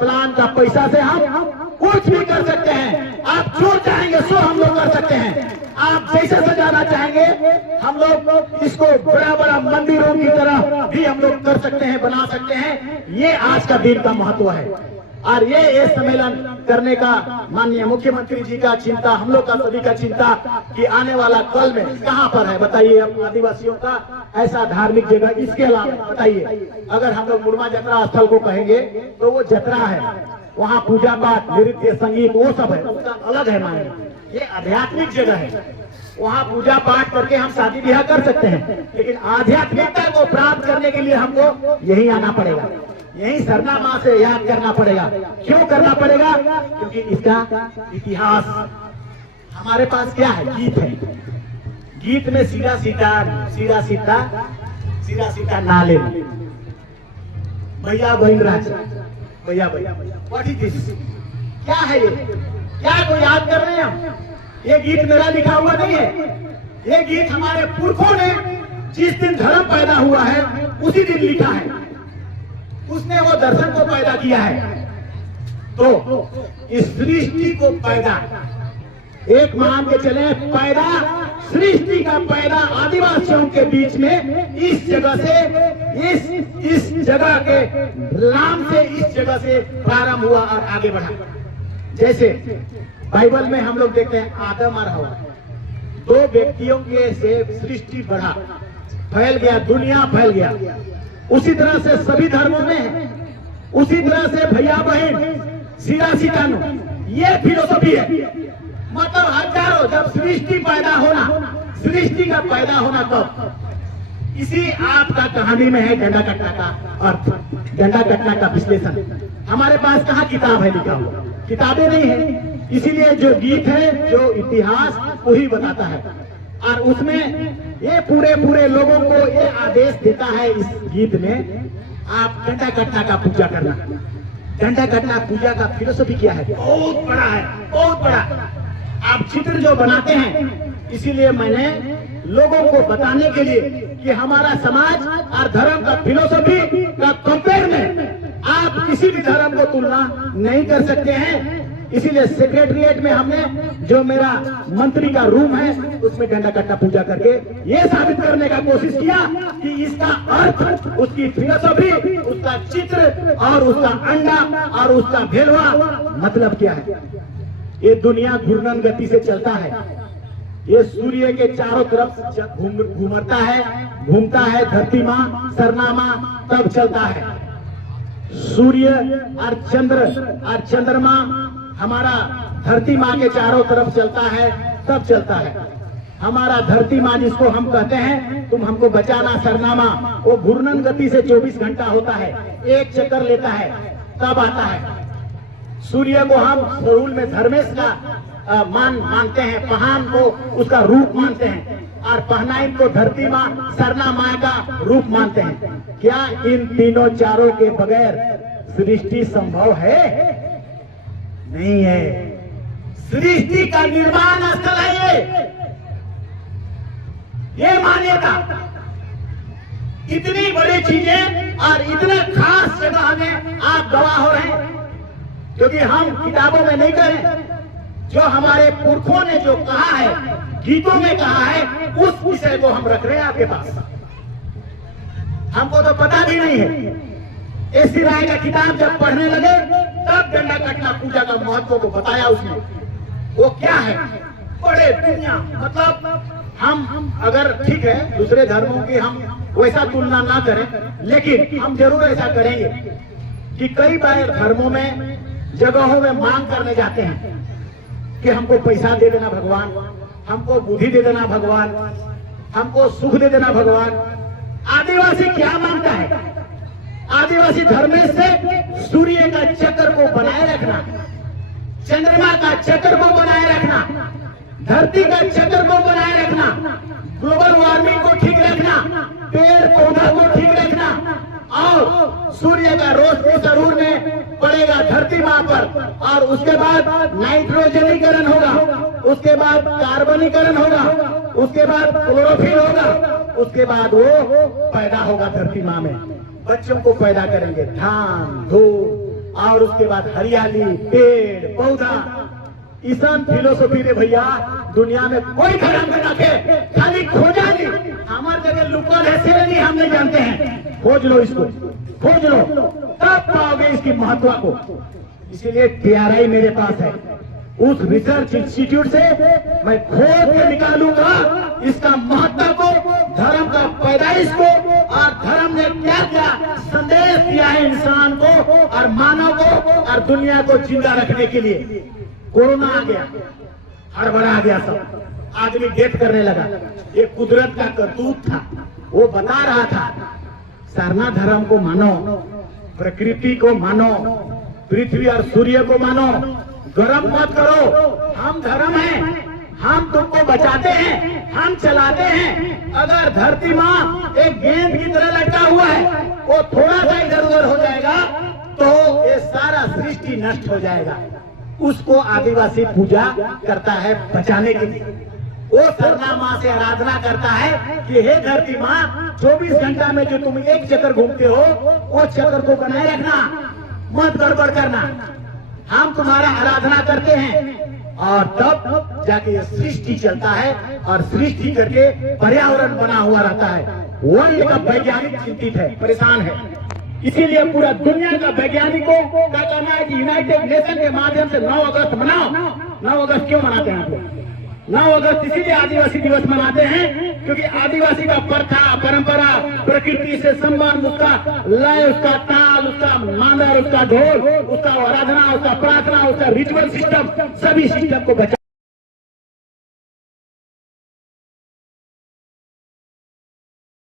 Plan का पैसा से हम कुछ भी कर सकते हैं। आप जो चाहेंगे सो हम लोग कर सकते हैं। आप जैसे सजाना चाहेंगे हम लोग इसको बड़ा बड़ा मंदिरों की तरह भी हम लोग कर सकते हैं, बना सकते हैं। ये आज का दिन का महत्व है। और ये सम्मेलन करने का माननीय मुख्यमंत्री जी का चिंता, हम लोग का सभी का चिंता कि आने वाला कल में कहां पर है बताइए। हम आदिवासियों का ऐसा धार्मिक जगह, इसके अलावा बताइए अगर हम लोग मुड़मा जतरा स्थल को कहेंगे तो वो जतरा है, वहाँ पूजा पाठ, नृत्य, संगीत वो सब है, उसका अलग है मायने। ये आध्यात्मिक जगह है, वहाँ पूजा पाठ करके हम शादी ब्याह कर सकते हैं, लेकिन आध्यात्मिकता को प्राप्त करने के लिए हमको यही आना पड़ेगा, यही सरना माँ से याद करना पड़ेगा। क्यों करना पड़ेगा? क्योंकि इसका इतिहास हमारे पास क्या है? गीत है। गीत में सीधा सीधा नाले भैया बहन राजा, भैया व्हाट इज दिस? क्या है ये? क्या को याद कर रहे हैं हम? ये गीत मेरा लिखा हुआ नहीं है। ये गीत हमारे पुरखों ने जिस दिन धर्म पैदा हुआ है उसी दिन लिखा है। उसने वो दर्शन को पैदा किया है। तो इस सृष्टि को पैदा, एक मान के चले, पैदा सृष्टि का पैदा आदिवासियों के बीच में इस जगह से, इस जगह के नाम से, इस जगह से प्रारंभ हुआ और आगे बढ़ा। जैसे बाइबल में हम लोग देखते हैं आदम और हवा, दो व्यक्तियों के से सृष्टि बढ़ा, फैल गया, दुनिया फैल गया। उसी तरह से सभी धर्मों में है, उसी तरह से भैया बहन, सीधा सीधानो, ये फिलोसफी है। मतलब हजारों, जब सृष्टि पैदा होना, सृष्टि का पैदा होना कब? इसी आपका कहानी में है डंडा कटना का अर्थ, डंडा कटना का विश्लेषण। हमारे पास कहाँ किताब है लिखा हुआ? किताबें नहीं है। इसीलिए जो गीत है, जो इतिहास, वही बताता है। और उसमें ये पूरे लोगों को ये आदेश देता है इस गीत में, आप डंडा कटना का पूजा करना। डंडा कटना पूजा का फिलोसफी क्या है? बहुत बड़ा है, बहुत बड़ा। आप चित्र जो बनाते हैं, इसीलिए मैंने लोगों को बताने के लिए कि हमारा समाज और धर्म का फिलोसफी का कंपेयर में आप किसी भी धर्म को तुलना नहीं कर सकते हैं। इसीलिए सेक्रेटरिएट में हमने जो मेरा मंत्री का रूम है उसमें डंडा कट्टा पूजा करके ये साबित करने का कोशिश किया कि इसका अर्थ, उसकी फिलोसफी, उसका चित्र और उसका अंडा और उसका भेलवा मतलब क्या है। ये दुनिया घूर्णन गति से चलता है। ये सूर्य के चारों तरफ घूमता है, घूमता है। धरती माँ, सरना माँ तब चलता है। सूर्य और चंद्रमा हमारा धरती माँ के चारों तरफ चलता है, तब चलता है। हमारा धरती माँ जिसको हम कहते हैं, तुम हमको बचाना सरनामा, वो घूर्णन गति से 24 घंटा होता है, एक चक्कर लेता है, तब आता है। सूर्य को हम स्वरूल में धर्मेश का मानते हैं, पहान को उसका रूप मानते हैं, और पहनाइन को धरती माँ, सरना माँ का रूप मानते हैं। क्या इन तीनों चारों के बगैर सृष्टि संभव है? नहीं है। सृष्टि का निर्माण स्थल है ये मान्यता। इतनी बड़ी चीजें और इतने खास जगह में आप गवाह हो रहे हैं, क्योंकि हम किताबों में नहीं करें, जो हमारे पुरखों ने जो कहा है, गीतों में कहा है, उस विषय को हम रख रहे हैं आपके पास। हमको तो पता भी नहीं है। एस.सी. राय का किताब जब पढ़ने लगे तब डंडा कटना पूजा का महत्व को बताया उसने। वो क्या है? बड़े दुनिया, मतलब हम अगर ठीक है दूसरे धर्मों की हम वैसा तुलना ना करें, लेकिन हम जरूर ऐसा करेंगे कि कई बार धर्मों में, जगहों में मांग करने जाते हैं कि हमको पैसा दे देना भगवान, हमको बुद्धि दे देना भगवान, हमको सुख दे देना भगवान। आदिवासी क्या मांगता है? आदिवासी धर्मेश से सूर्य का चक्र को बनाए रखना, चंद्रमा का चक्र को बनाए रखना, धरती का चक्र को बनाए रखना, ग्लोबल वार्मिंग को ठीक रखना, पेड़ पौधा को ठीक रखना, और सूर्य का रोशनी जरूर में पड़ेगा धरती माँ पर, और उसके बाद नाइट्रोजनीकरण होगा, उसके बाद कार्बनीकरण होगा, उसके बाद क्लोरोफिल होगा, उसके बाद वो पैदा होगा धरती माँ में। बच्चों को पैदा करेंगे, धान धूप और उसके बाद हरियाली, पेड़ पौधा, ईसान फिलोसॉफी ने भैया दुनिया में कोई धर्म में रखे, खाली खोजा नहीं। हमारे जगह लुकल है से नहीं, हम नहीं जानते हैं। खोज लो इसको, खोज लो, तब पाओगे इसकी महत्व को। इसीलिए TRI मेरे पास है। उस रिसर्च इंस्टीट्यूट से मैं खोज के निकालूंगा इसका महत्व को, धर्म का पैदाइश को, और धर्म ने क्या क्या संदेश दिया है इंसान को और मानव को और दुनिया को जिंदा रखने के लिए। कोरोना आ गया, हड़बड़ा गया, सब आदमी डेथ करने लगा। ये कुदरत का करतूत था। वो बता रहा था सरना धर्म को मानो, प्रकृति को मानो, पृथ्वी और सूर्य को मानो, गर्म मत करो। हम धर्म हैं, हम तुमको बचाते हैं, हम चलाते हैं। अगर धरती माँ एक गेंद की तरह लटका हुआ है, वो थोड़ा सा इधर उधर हो जाएगा तो ये सारा सृष्टि नष्ट हो जाएगा। उसको आदिवासी पूजा करता है बचाने के लिए। वो सरना माँ से आराधना करता है कि हे धरती माँ, 24 घंटा में जो तुम एक चक्कर घूमते हो, वो चक्कर को बनाए रखना, मत गड़बड़ करना। हम तुम्हारा आराधना करते हैं और तब जाके ये सृष्टि चलता है और सृष्टि करके पर्यावरण बना हुआ रहता है। वर्ल्ड का वैज्ञानिक चिंतित है, परेशान है। इसीलिए पूरा दुनिया का वैज्ञानिकों का कहना है कि यूनाइटेड नेशन के माध्यम से 9 अगस्त मनाओ। 9 अगस्त क्यों मनाते हैं आप लोग? 9 अगस्त इसीलिए आदिवासी दिवस मनाते हैं क्योंकि आदिवासी का प्रथा, परंपरा, प्रकृति से संबंध, उसका लय, उसका ताल, उसका मांदर, उसका ढोल, उसका आराधना, उसका प्रार्थना, उसका रिचुअल सिस्टम, सभी सिस्टम को बचा